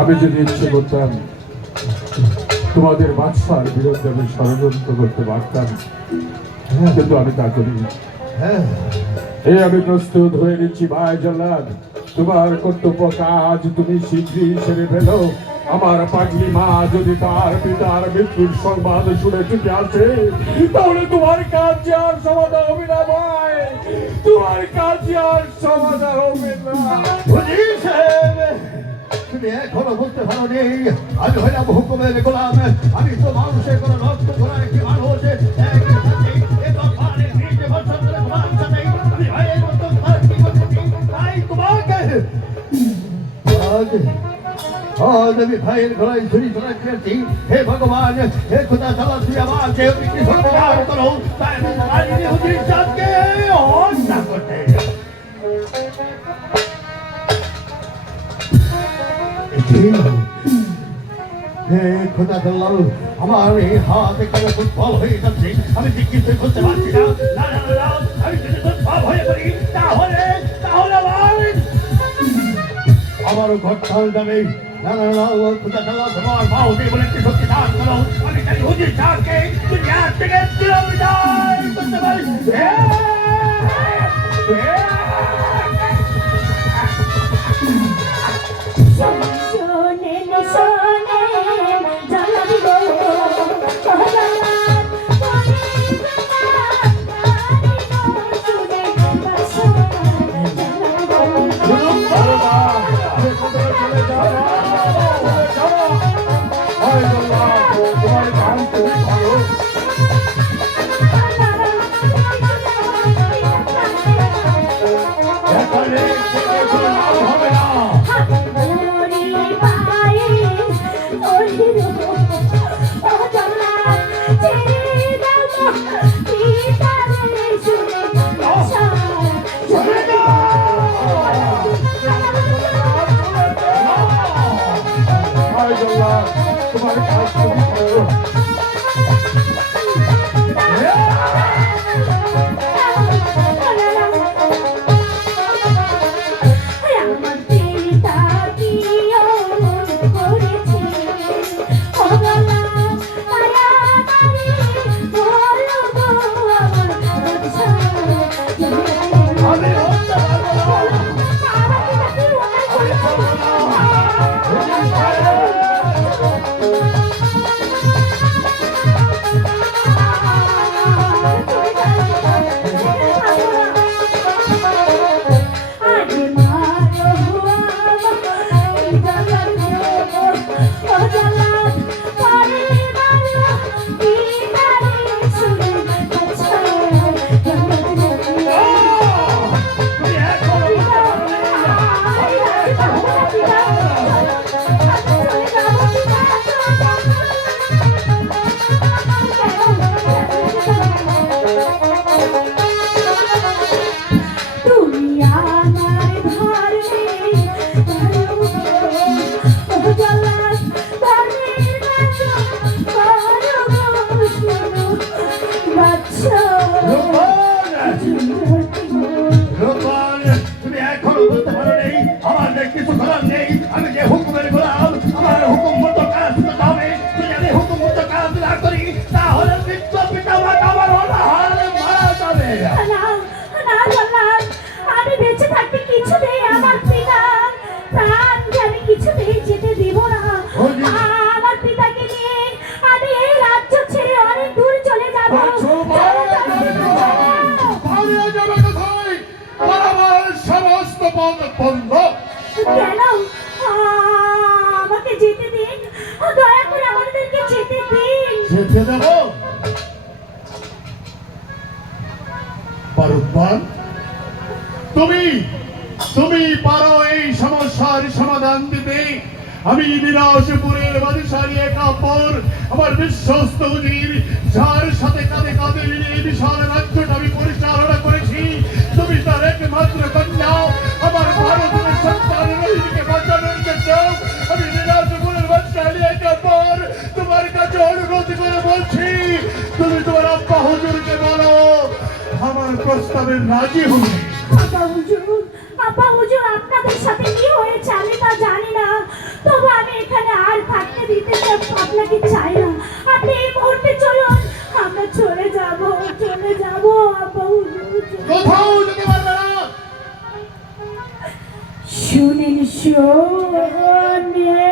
আমি যদি ইচ্ছে করতাম তোমাদের বাদশার বিরুদ্ধে আমি ষড়যন্ত্র করতে পারতাম, কিন্তু আমি তা হ্যাঁ এই আমি প্রস্তুত হয়ে নিচ্ছি, ভাই জল্লাদ। তোমার কর্তব্য কাজ তুমি শীঘ্রই সেরে ফেলো। আমার পাগলি মা, যদি তার পিতার মৃত্যুর সংবাদ শুনে চুকে আসে তাহলে তোমার কাজ আর সমাধান হবে না ভাই। তোমার কাজ আর সমাধান হবে না। তুমি এখনও বুঝতে পারো আমি হইলাম হুকুমের গোলাম। আমি তো মানুষের কোনো রক্ত আমি ভাইয়ের গলায় ছুরি ধরে দিয়েছি হে ভগবান, হে খোদা তালা তুই আমার যে বিক্রি করো এই হাত এখানে ফুটবল হয়ে যাচ্ছে, আমি কিছুই করতে পারছি না। আমি যদি ফুটবল হয়ে পড়ি তাহলে তাহলে আমার ঘর ঠাল যাবে না না না ও খোদা দাল্লাহ তোমার বাহু বলে একটি দান করো। আমি চাই হুজির সাহকে দুনিয়া থেকে চিরবিদায় করতে দিতে আমি বিলাসপুরের বাদিশালী কাপড় আমার বিশ্বস্ত উজির, যার সাথে কাঁধে কাঁধে মিলিয়ে বিশাল রাজ্যটা আমি পরিচালনা করেছি, তুমি তার একমাত্র কন্যা। আমার ভারতের সন্তান রহিমকে বাঁচানোর জন্য আমি বিলাসপুরের বাদিশালী কাপড় তোমার কাছে অনুরোধ করে বলছি, তুমি তোমার আব্বা হুজুরকে বলো, আমার প্রস্তাবে রাজি হবে হুজুর আপা হুজুর আপনাদের সাথে কি হয়েছে আমি তা জানি না। তবু আমি এখানে আর থাকতে দিতে আপনাকে চাই না। আপনি এই মুহূর্তে চলুন আমরা চলে যাব চলে যাব আপা হুজুর। কোথাও যেতে পারবে না। শুনেন শোনে শোনে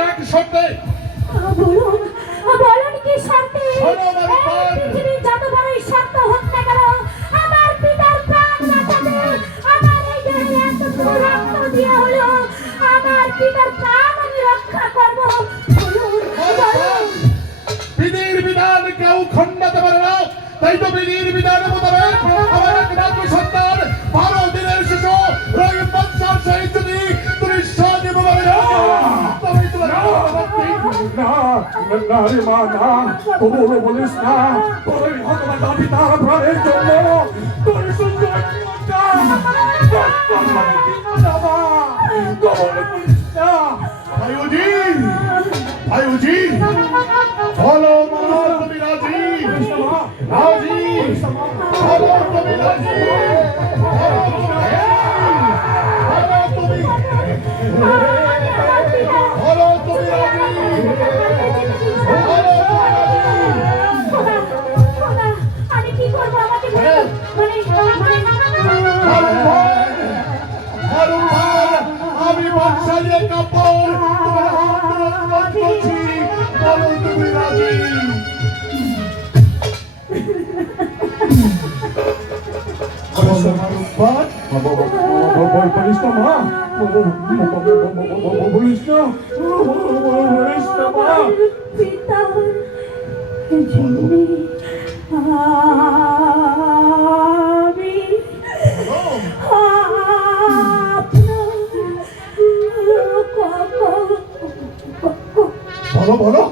এক শর্তে বলুন বলুন কি প্রাণ। পৃথিবীর যত বড়ই সত্য হোক না কেন আমার পিতার প্রাণ বাঁচাতে আমার এই দেহে এতটুকু রক্ত দিয়ে হলো আমার পিতার প্রাণ আমি রক্ষা করব। বলুন বলুন। বিধির বিধান কেউ খণ্ডাতে পারে না তাই তো বিধির বিধান মোতাবেক না রে মা না তবু বলিস না তোর এই হতবাদা পিতার প্রাণের জন্য তোর সুন্দর জীবনটা কবল করিস না ভাইওজি ভাইওজি বলো মা তুমি রাজি? রাজি? 바로 바로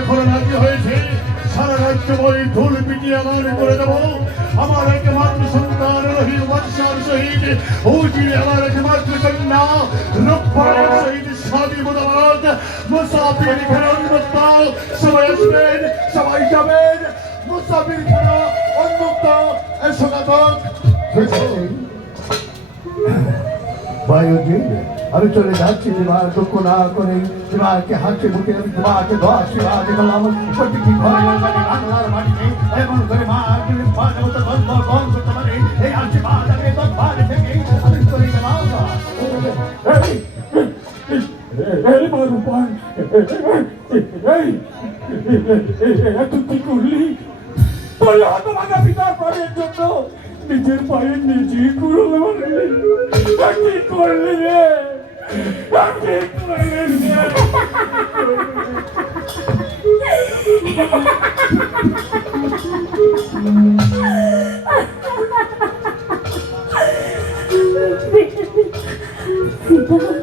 যখন রাজি হয়েছে? সারা রাজ্য বই ঢোল পিটিয়ে আমার করে দেবো। আমার একমাত্র সন্তান রহিম বৎসর শহীদ। উজির আমার একমাত্র কন্যা রূপানের শহীদ সাদি মোদাবাদ। মুসাফির খানা উন্মুক্ত। সবাই আসবেন, সবাই যাবেন। মুসাফির খানা উন্মুক্ত। এসো গাতক বায়ুজি আমি চলে যাচ্ছি বিবাহ দুঃখ না করে বিবাহকে হাসি মুখে আমি বিবাহকে দোয়া শিবা দিলাম প্রতিটি ঘরে মানে বাংলার মাটিতে এমন করে মা তুমি পাঁচ মতো গন্ধ কম এই আশীর্বাদ তোর বাড়ি থেকে আমি জন্য নিজের পায়ে নিজে কুড়োলে মারলি কি করলি রে কি করলি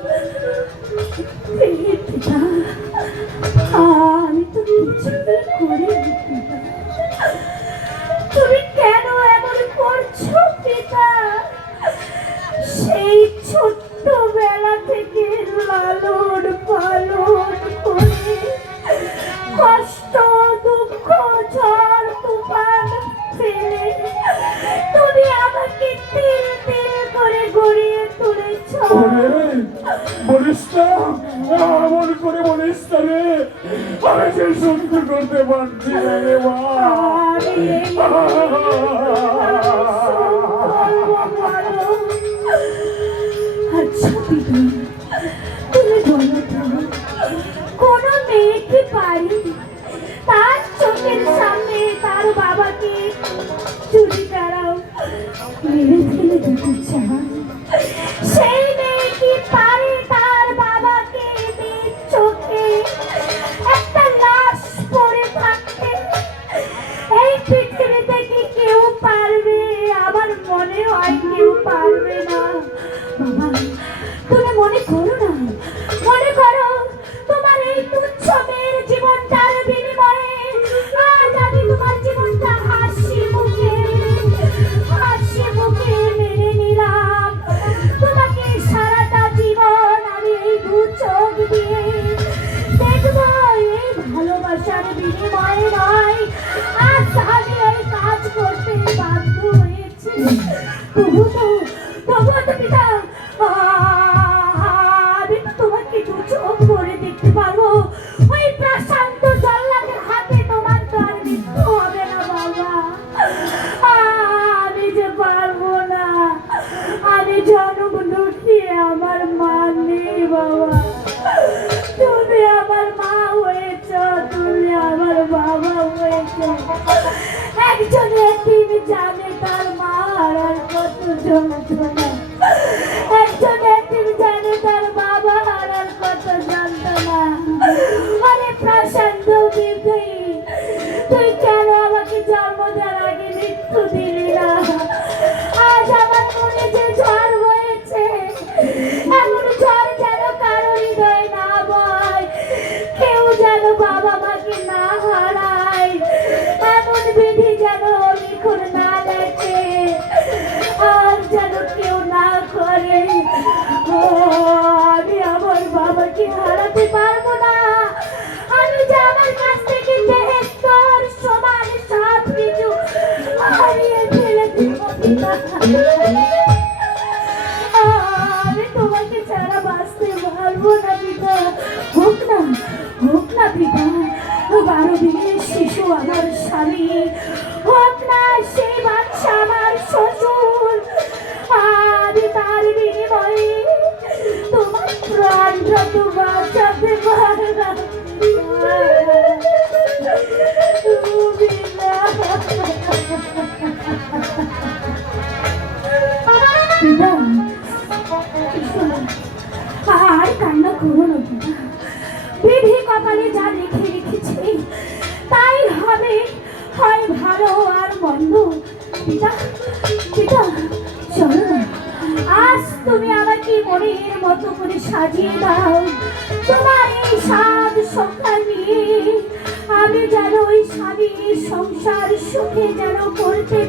বলিস না এমন করে বলিস না রে আমি যে সহ্য করতে পারছি না রে মা আমি এই আচ্ছা জন্ম লুকিয়ে আমার মা নেই বাবা। তুমি আমার মা হয়েছ, তুমি আমার বাবা হয়েছ। একজন জানে তার মা আর কত যন্ত্রণা করে সাজিয়ে দাও। তোমার এই সাজ সকালে, আমি যেন ওই স্বামীর সংসার সুখে যেন করতে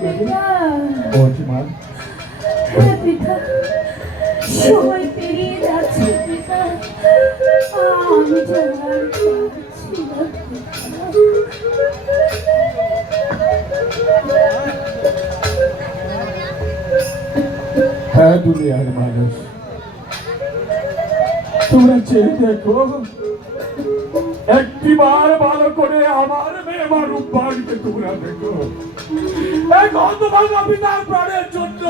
Thank you. একটিবার ভালো করে আমার মেয়ে রূপবানকে তোমরা দেখো। এক হতভাগা পিতার প্রাণের জন্য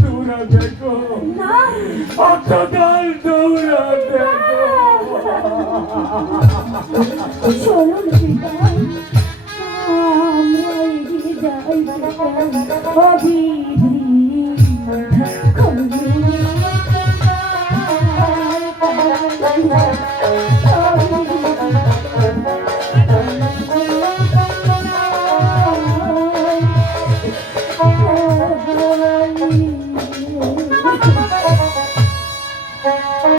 তোমরা দেখো। আমি আমরা যাই অভিধি